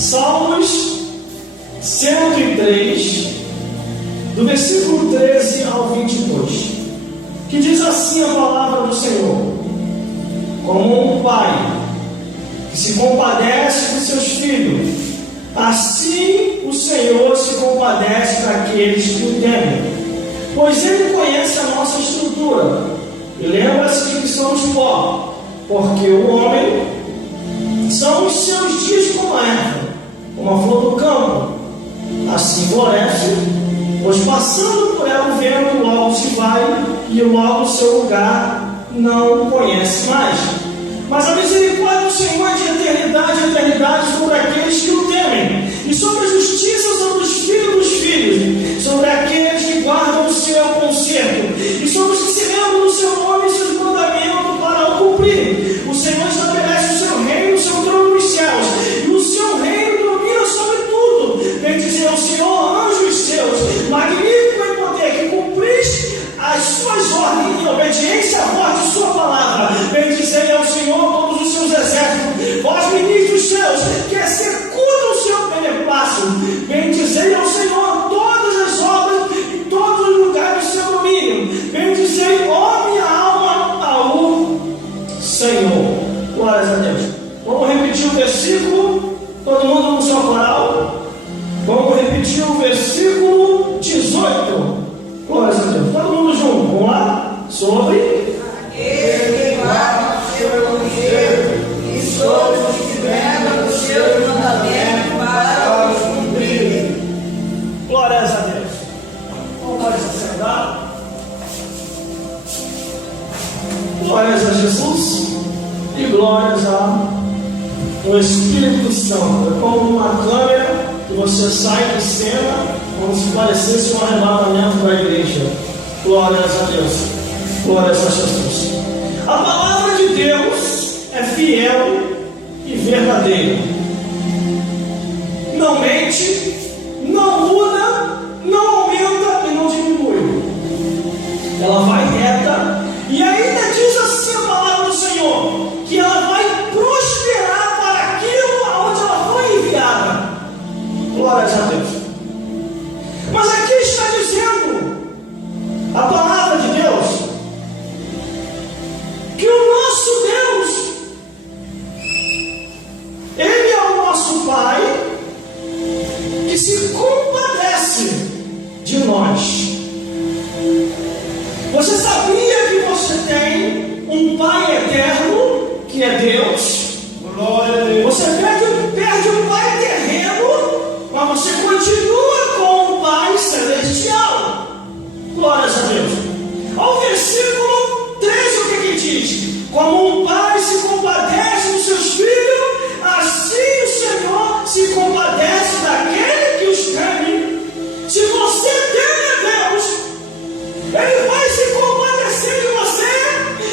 Salmos 103, do versículo 13 ao 22, que diz assim a palavra do Senhor: como um pai que se compadece dos seus filhos, assim o Senhor se compadece daqueles que o temem, pois Ele conhece a nossa estrutura e lembra-se de que somos pó, porque o homem são os seus dias como a erva, como a flor do campo, assim floresce, pois passando por ela o vento logo se vai e logo o seu lugar não o conhece mais. Mas a misericórdia do Senhor é de eternidade em eternidade sobre aqueles que o temem, e sobre a justiça sobre os filhos dos filhos, sobre aqueles que guardam o seu conserto, e sobre os que se lembram do seu nome e seus mandamentos para o cumprir. O Senhor estabelece o seu reino, o seu trono nos céus, e o seu reino domina sobre tudo. Bem dizer ao Senhor, anjos seus, magnífico em poder, que cumpriste as suas ordens em obediência à voz de sua palavra. Bendizei ao Senhor todos os seus exércitos, vós ministros seus, que executam o seu beneplácito. Bendizei ao Senhor todas as obras e todos os lugares do seu domínio. Bendizei, ó minha alma, ao Senhor. Glórias a Deus. Vamos repetir o versículo, todo mundo no seu coral. Vamos repetir o versículo 18. Glórias a Deus. Todo mundo junto. Vamos lá? Sobre aquele que guarda o seu conselho e sobre os que lembram dos seus mandamentos para os cumprir. glórias a Deus. Vamos lá se sentar. Glórias a Jesus e glórias ao Espírito Santo. É como uma câmera que você sai de cena como se parecesse um arrebatamento da igreja. Glórias a Deus. Glórias a Jesus. A palavra de Deus é fiel e verdadeira. Não mente, não muda, não aumenta e não diminui. Ela vai reta e ainda diz assim a palavra do Senhor, que ela vai prosperar para aquilo aonde ela foi enviada. Glórias a Deus. Mas aqui está dizendo a palavra de Deus que o nosso Deus, Ele é o nosso Pai que se compadece de nós. Você sabia que você tem um Pai eterno que é Deus? Glória a Deus. Você perde o Pai terreno, mas você continua com o Pai celestial. Glórias a Deus. Ao versículo 13, o que diz? Como um pai se compadece dos seus filhos, assim o Senhor se compadece daquele que os teme. Se você teme a Deus, Ele vai se compadecer de você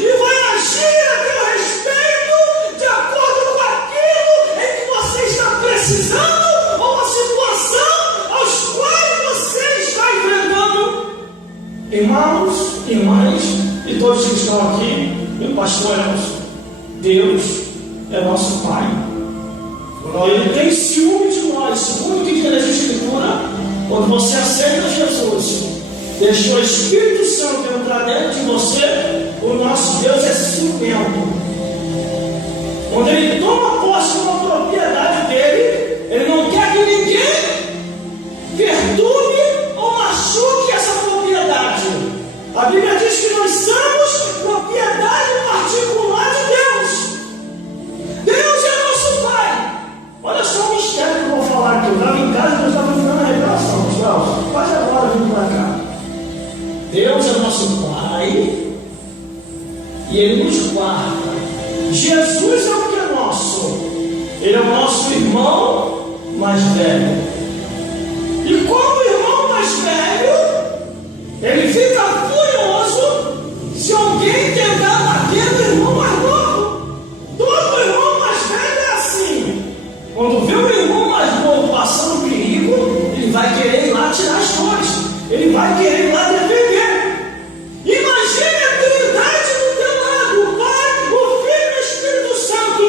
e vai agir a teu respeito de acordo com aquilo em que você está precisando ou a situação aos quais você está enfrentando. Irmãos, irmãs e todos que estão aqui, meu pastor Elcio, Deus é nosso Pai. Ele tem ciúme de nós, segundo o que diz a Escritura. Quando você aceita Jesus, deixa o Espírito Santo entrar dentro de você, o nosso Deus é ciumento. Quando Ele toma posse de uma propriedade dele, Ele não quer que ninguém perturbe ou machuque essa propriedade. A Bíblia diz que nós somos propriedade particular de Deus. Deus é nosso Pai. Olha só o mistério que eu vou falar aqui. Eu estava em casa e eu estava me dando a revelação, pessoal. Quase agora vindo para cá. Deus é nosso Pai e Ele nos guarda. Jesus é o que é nosso. Ele é o nosso irmão mais velho. E como irmão mais velho, Ele fica furioso se alguém tentar bater no irmão mais novo. Todo irmão mais velho é assim. Quando vê o irmão mais novo passando perigo, ele vai querer ir lá tirar as dores. Ele vai querer ir lá defender. Imagine a Trindade do teu lado, o Pai, o Filho e o Espírito Santo.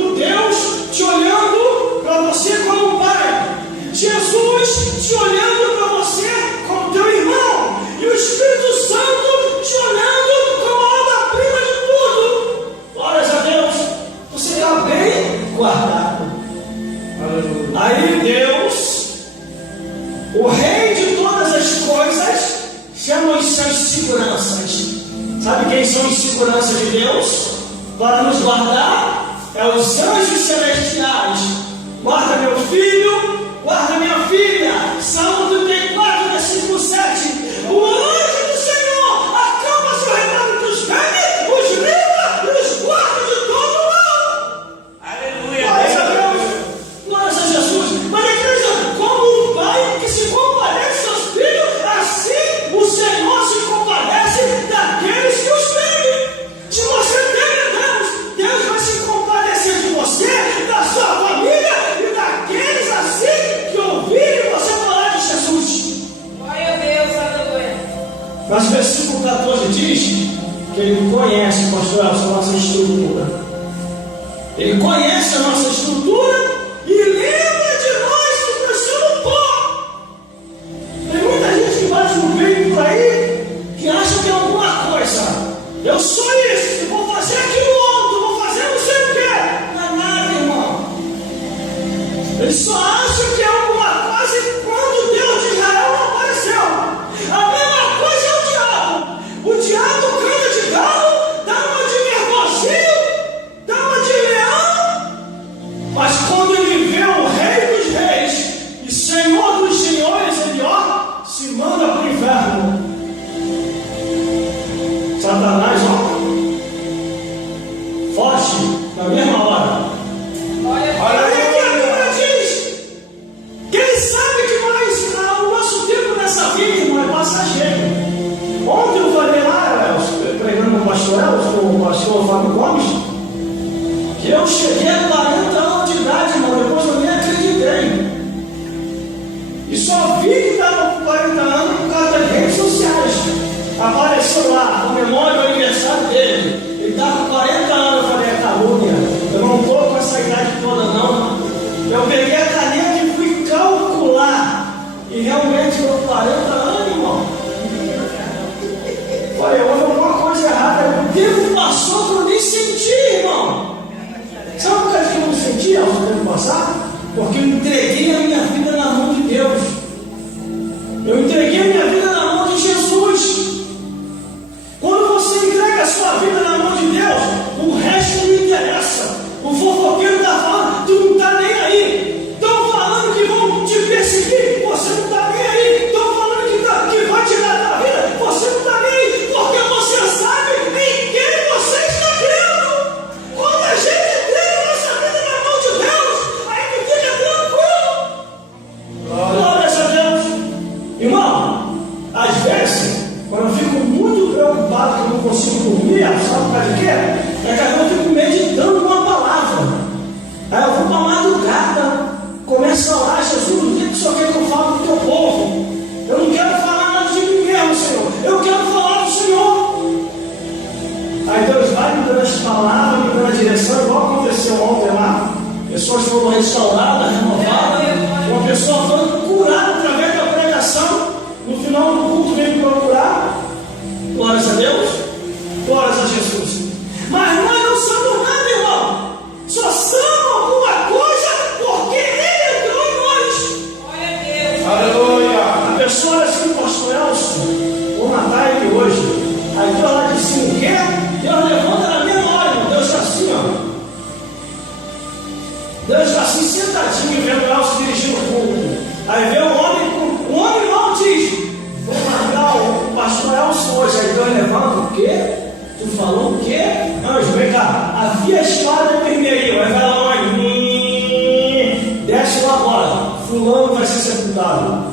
O Deus te olhando para você como Aí Deus, o rei de todas as coisas, chama os seus seguranças. Sabe quem são os seguranças de Deus? Para nos guardar, é os anjos celestiais. Guarda meu filho, guarda minha filha. Salmo 34, versículo 7. O anjo do Senhor acalma seu rebanho dos velhos, os livra e os guarda de todo o mal. Aleluia. Glória a Deus, glória a Jesus. Mas a igreja, como um pai que se compadece dos seus filhos, assim o Senhor se compadece daqueles que os têm. Se você tem Deus, Deus vai se compadecer de você, da sua família e daqueles assim que ouvirem você falar de Jesus. Glória a Deus, aleluia. Mas o versículo 14 diz que Ele conhece, pastor Elcio, a nossa estrutura. Ele conhece a nossa estrutura e lembra de nós que nós somos pó. Tem muita gente que bate no peito por aí que acha que é alguma coisa. Eu sou isso, eu vou fazer aquilo outro, vou fazer não sei o quê. Não é nada, irmão. Ele só acha que é alguma coisa e quando Deus de Israel não apareceu. A mesma coisa é o diabo. O diabo canta de galo, dá uma de nervosinho, dá uma de leão. Mas quando ele vê o Rei dos Reis e Senhor dos Senhores, ele ó, se manda para o inferno. Satanás, ó, foge na mesma hora. Olha aí que a Bíblia diz que ele sabe que o nosso tempo nessa vida, irmão, é passageiro. Ontem eu falei lá, pregando com o pastor Elcio, com o pastor Fábio Gomes, que eu cheguei a 40 anos de idade, irmão, depois eu nem acreditei. E só vi que estava com 40 anos por causa das redes sociais. Apareceu lá, comemora o aniversário dele. Ele está com 40 anos. Eu falei, é calúnia. Eu não estou com essa idade toda, não. Eu peguei a caneta e fui calcular. E realmente eu 40 anos, irmão. Falei, houve alguma coisa errada. O tempo passou que eu nem senti, irmão. Sabe por que eu não senti ao tempo passar? Porque eu entreguei a minha vida na mão de Deus. Eu entreguei a minha vida na mão de Jesus. Quando você entrega a sua vida na mão de Deus, o resto não interessa. O fofoqueiro está falando, tu não está nem aí. Estão falando que vão te perseguir, você não está nem aí. Estão falando que vai tirar da vida, você não está nem aí. Porque você sabe em quem você está crendo. Quando a gente entrega a nossa vida na mão de Deus, aí que fica tranquilo. Glória a Deus. Irmão, às vezes, quando eu fico muito preocupado que eu não consigo dormir, sabe por causa de quê? É que às vezes eu fico meditando uma palavra. Aí eu vou para a madrugada, começo a orar, Jesus, o que o Senhor quer que eu fale do teu povo? Eu não quero falar nada de mim mesmo, Senhor. Eu quero falar do Senhor. Aí Deus vai me dando as palavras, me dando a direção, igual aconteceu ontem lá. Pessoas foram restauradas, renovadas. Uma pessoa foi curada através da pregação. No final do culto veio me procurar. Glórias a Deus, glórias a Jesus. Mas nós não somos nada, irmão. Só somos alguma coisa porque Ele entrou em nós. Glória a Deus. Aleluia. A pessoa assim, pastor Elcio, vou matar ele hoje. Aí Deus lá de cima, o quê? Deus levanta na mesma hora, irmão. Deus está assim, ó. Deus está assim sentadinho, vendo o Elcio dirigindo o culto. Aí vê o homem mal diz, vou matar o pastor Elcio hoje. Aí Deus levanta, o quê? Tu falou o quê? Anjo, vem cá, havia a espada vermelha. Aí vai lá, mãe, desce lá agora, fulano vai ser sepultado.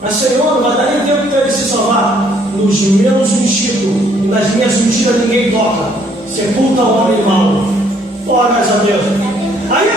Mas Senhor, não vai dar nem tempo para ele se salvar. Nos meus ungidos, nas minhas ungidas ninguém toca. Sepulta o homem mau. Glórias a Deus. Aí a